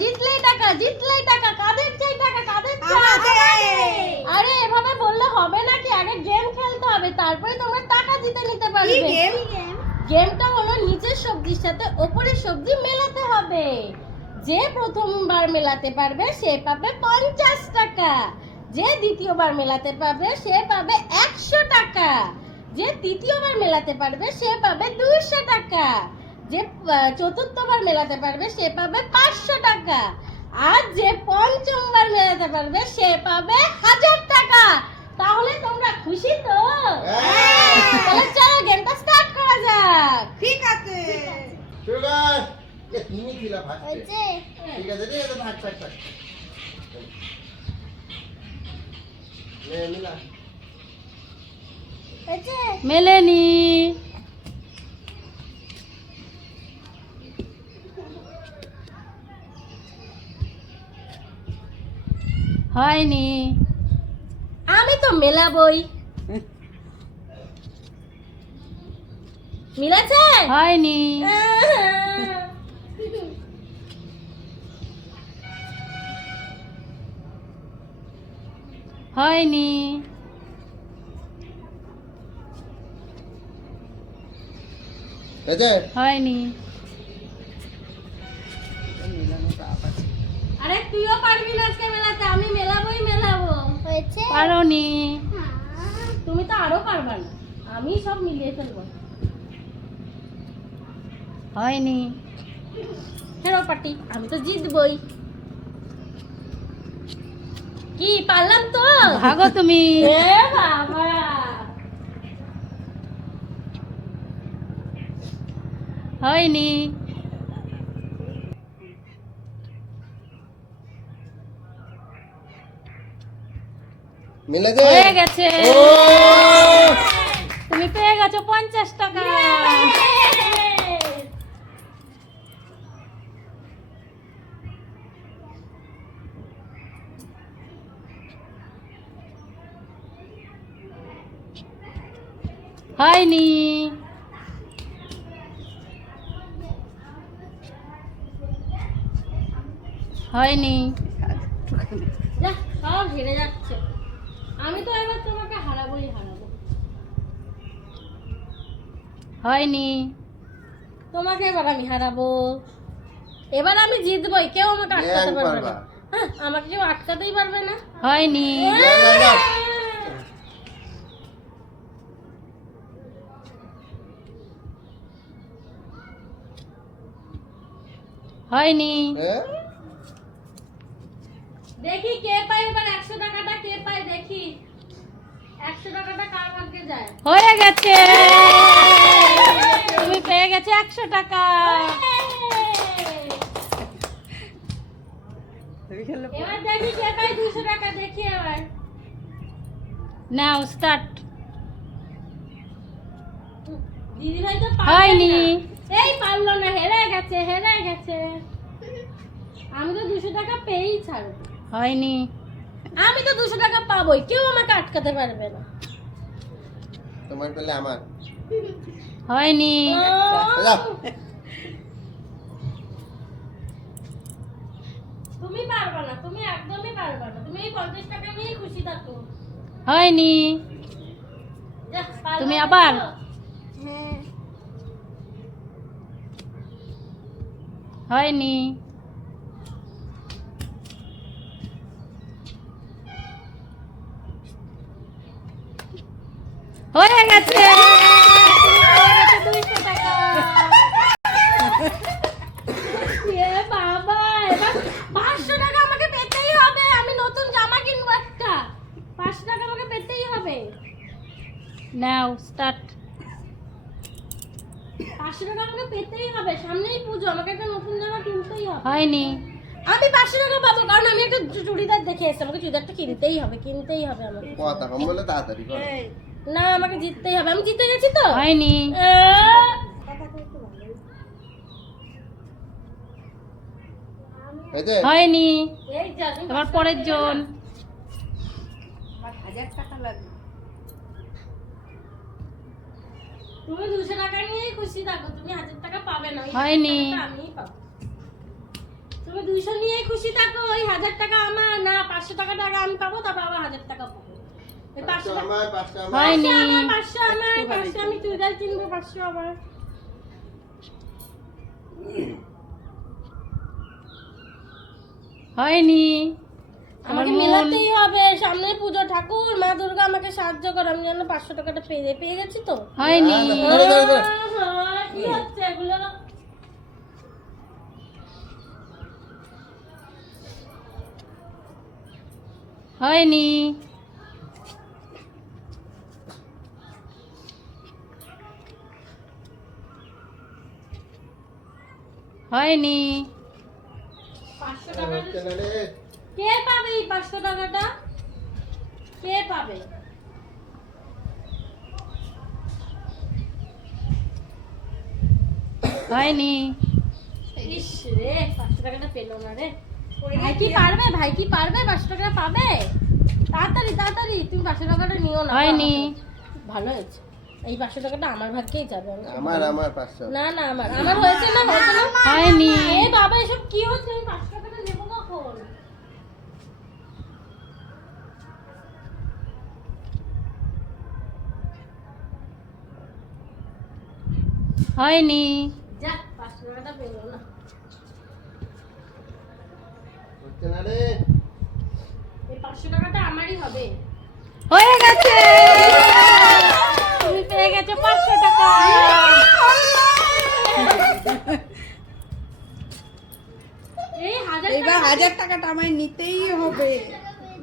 জিতলেই টাকা, জিতলেই টাকা। কাদের চাই টাকা, কাদের চাই? আরে এভাবে বললে হবে নাকি? আগে গেম খেলতে হবে, তারপরে তোমরা টাকা জিতে নিতে পারবে। গেমটা হলো নিচের সবজির সাথে ওপরের সবজি মেলাতে হবে। যে প্রথমবার মেলাতে পারবে সে পাবে 50 টাকা, যে দ্বিতীয়বার মেলাতে পারবে সে পাবে 100 টাকা, যে তৃতীয়বার মেলাতে পারবে সে পাবে 200 টাকা, যে চতুর্থবার মেলাতে পারবে সে পাবে 500 টাকা, আর যে পঞ্চমবার মেলাতে পারবে সে পাবে 1000 টাকা। তাহলে তোমরা খুশি তো? তাহলে চলো গেমটা স্টার্ট করা যাক। ঠিক আছে। সুগার এ তুমি খিলা ভাজতে ঠিক আছে রে এটা ভাগ ভাগ ভাগ লে মিলা মেলেনি। হয়নি। আমি তো মেলাবই। মিলেছে? হয়নি। হয়নি। এজে হয়নি। আরে তুইও পারবি না আজকে মেলাতে, আমি মেলাবই মেলাবো। হয়েছে? পারোনি। তুমি তো আরো পারবা না, আমি সব মিলিয়ে ফেলবো। হয়নি। হেরো পার্টি, আমি তো জিতবই। কি পারলাম তো? ভাগো তুমি। এ বাবা, হয়নি। মিলে দে হয়ে গেছে। ও তুমি পেয়ে গেছো 50 টাকা। হয়নি। হয়নি। যা, সব হেরে যাচ্ছে। আমি তো এবার তোমাকে হারাবোই হারাবো। হয়নি। তোমাকে এবার আমি হারাবো। এবার আমি জিতবই, কেউ আমাকে আটকাতে পারবে না। হ্যাঁ, আমাকে কেউ আটকাতেই পারবে না। হয়নি। যা যা যা হয়নি। এ দেখি কে পায় এবার 100 টাকাটা, কে পায় দেখি। 100 টাকাটা কার ভাগ্যে যায়? হয়ে গেছে। তুমি পেয়ে গেছো 100 টাকা। এবার দেখি কে পায় 200 টাকা, দেখি এবার। নাও স্টার্ট। দিদি ভাই তো হয়নি। এই পারলো না, হেরে গেছে, হেরে গেছে। আমি তো 200 টাকা পেয়েই ছাড়ব। হয়নি। আমি তো 200 টাকা পাবোই, কেউ আমাকে আটকাতে পারবে না। তোমার পেলে আমার হয়নি। যা তুমি পারবে না, তুমি একদমই পারবে না। তুমি এই 50 টাকা নিয়ে খুশি থাকো। হয়নি। তুমি আবার। হ্যাঁ। হয়নি। হয়ে গেছে। তুমি পেয়ে গেছো 200 টাকা। এ বাবা, এবার 500 টাকা আমাকে পেতেই হবে। আমি নতুন জামা কিনবো একটা। 500 টাকা আমাকে পেতেই হবে। নাও স্টার্ট। 500 টাকা আমাকে পেতেই হবে, সামনেই পুজো, আমাকে একটা নতুন জামা কিনতেই হবে। হয়নি। আমি 500 টাকা পাবো, কারণ আমি একটা চুড়িদার দেখে এসেছি। আমাকে চুড়িদারটা কিনতেই হবে, কিনতেই হবে আমাকে। কথা কম বলে তাড়াতাড়ি করো না, আমাকে জিততেই হবে। আমি জিতে গেছি তো। হয়নি। এজে হয়নি। এবার পরের জন। 1000 টাকা লাগবে। তুমি 200 টাকা নিয়েই খুশি থাকো, তুমি 1000 টাকা পাবে না। হয়নি। আমিই পাবো। তুমি তুমি 200 নিয়েই খুশি থাকো। ওই 1000 টাকা আমার না, 500 টাকাটা আগে আমি পাবো, তারপর আবার 1000 টাকা পাবো। এই 500 আমার 500 আমার হয়নি 500 আমার 500 আমি চুড়িদার কিনবো, 500 আমার। হয়নি আমার আমাকে মন মেলাতেই হবে, সামনে পুজো, ঠাকুর মা দুর্গা আমাকে সাহায্য করো, আমি যেন 500 টাকাটা পেয়ে গেছি তো। হয়নি কি হচ্ছে এগুলো? হয়নি হয়নি 500 টাকা হচ্ছে না রে। কে পাবে? এই 500 টাকাটা কে পাবে? হয়নি ইস রে, 500 টাকাটা পেলো না রে। ভাই কি পারবে? ভাই কি পারবে? 500 টাকা পাবে? তাড়াতাড়ি তাড়াতাড়ি, তুমি 500 টাকাটা নিও না। হয়নি ভালো হয়েছে, এই 500 টাকাটা আমার ভাগ্যেই যাবে। আমার 500 না না, আমার হয়েছে না, হয়েছে না। হয়নি এ বাবা, এসব কি হচ্ছে? আমি 500 টাকাটা নেবো কখন? হয়নি যা, 500 টাকাটা পেলো না। হচ্ছে না রে। এই 500 টাকাটা আমারই হবে। হয়ে গেছে তুমি পেয়ে গেছো 500 টাকা। এই 1000 এবার টাকা 1000 টাকাটা আমায় নিতেই হবে।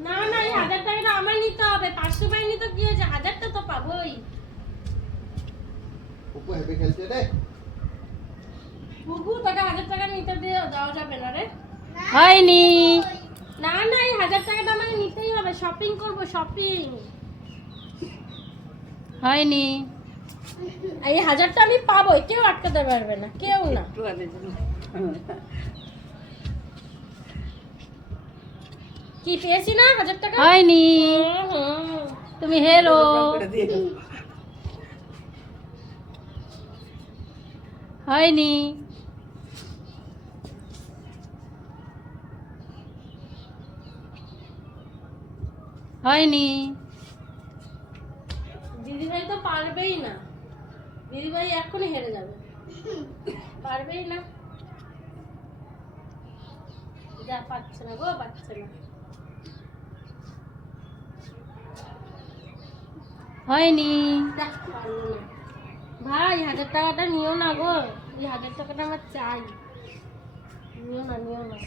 না না, এই 1000 টাকাটা আমার নিতে হবে। 500 পাইনি তো কি হয়েছে, 1000টা তো পাবোই। উপু হেভি খেলছে রে। বুবু, তোকে 1000 টাকা নিতে দেওয়া যাবে না রে। হয়নি না না, এই 1000 টাকাটা আমাকে নিতেই হবে, শপিং করব, শপিং। হয়নি এই 1000টা আমি পাবোই, কেউ আটকাতে পারবে না, কেউ না। কি পেয়েছি না 1000 টাকা? হয়নি হুম। তুমি হেরো হয়নি হয়নি দিদিভাই তো পারবেই না, দিদিভাই এক্ষুনি হেরে যাবে, পারবেই না। যা, পাচ্ছে না গো, পাচ্ছে না। হয়নি যা, পারলো না। ভাই, 1000 টাকাটা নিও না গো, এই 1000 টাকাটা আমার চাই। নিও না, নিও না।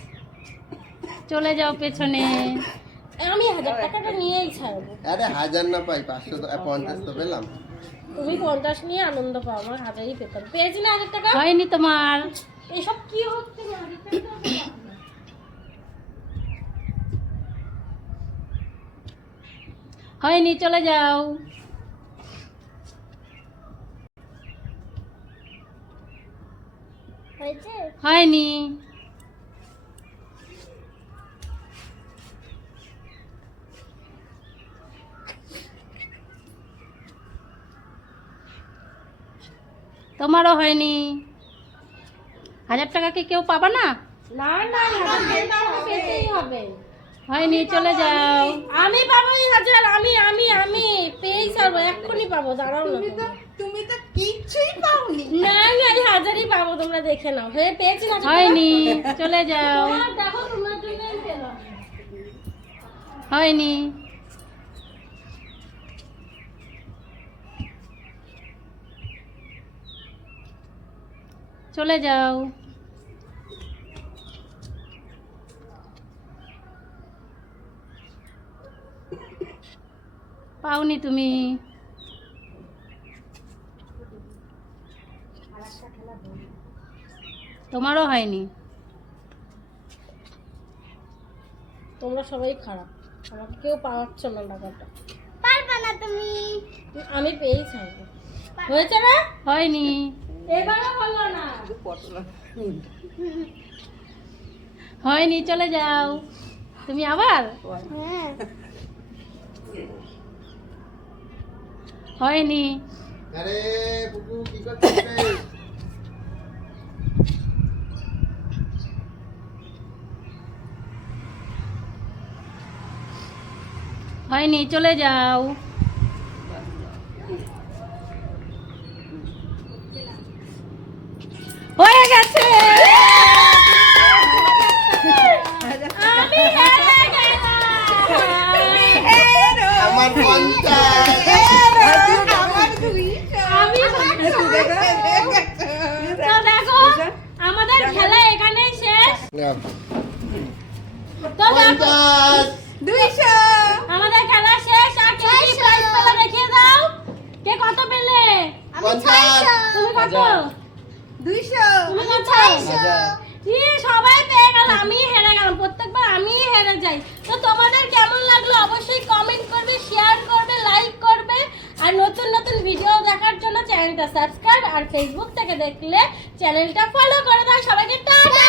চলে যাও পেছনে আমি 1000 টাকাটা নিয়েই ছাড়বো। আরে 1000 না পাই, 500 তো 50 তো পেলাম। তুমি 50 নিয়ে আনন্দ পাও, আমার 1000ই পেতাম। পেয়েছি না 1000 টাকা? হয়নি তোমার এসব কি হচ্ছে না? 1000 টাকা তো আমি পাবো না। হয়নি চলে যাও হয়েছে? হয়নি তোমারও হয়নি 1000 টাকা কি কেউ পাবা না না না, এই 1000 টাকাটা আমাকে পেতেই হবে। হয়নি চলে যাও আমি পাবো এই 1000, আমি পেয়েই ছাড়বো, এক্ষুনি পাবো, দাঁড়াও না। তুমি তো কিচ্ছুই পাওনি। না না, এই 1000ই পাবো, তোমরা দেখে নাও। হ্যাঁ, পেয়েছি না। হয়নি চলে যাও তোমার দেখো, তোমার জন্যই পেলাম। হয়নি চলে যাও পাওনি তুমি তোমারও হয়নি তোমরা সবাই খারাপ, আমাকে কেউ পাওয়াচ্ছ না টাকাটা। পারবে না তুমি। আমি পেয়েই ছাড়বো। হয়েছে না? হয়নি এবারও হলো না। হয়নি চলে যাও তুমি আবার হ্যাঁ। হয়নি আরে পুপু কি করছিস রে? হয়নি, চলে যাও। হয়ে গেছে। আমি হেরে গেলাম। আমার 50। আমার 200। আমি তো দেখো আমাদের খেলা এখানেই শেষ। নাও, তো দেখো 50। 200। আমাদের খেলা শেষ। আর কে কি প্রাইজ পেলে দেখিয়ে দাও। কে কত পেলে? 50। তুমি কত? 200। তুমি কত? সবাই পেয়ে গেল, আমি হেরে গেলাম। প্রত্যেকবার আমি হেরে যাই। তো তোমাদের কেমন লাগলো অবশ্যই কমেন্ট করবে, শেয়ার করবে, লাইক করবে। আর নতুন নতুন ভিডিও দেখার জন্য চ্যানেলটা সাবস্ক্রাইব, আর ফেসবুক থেকে দেখলে চ্যানেলটা ফলো করে দাও। সবাইকে টাটা।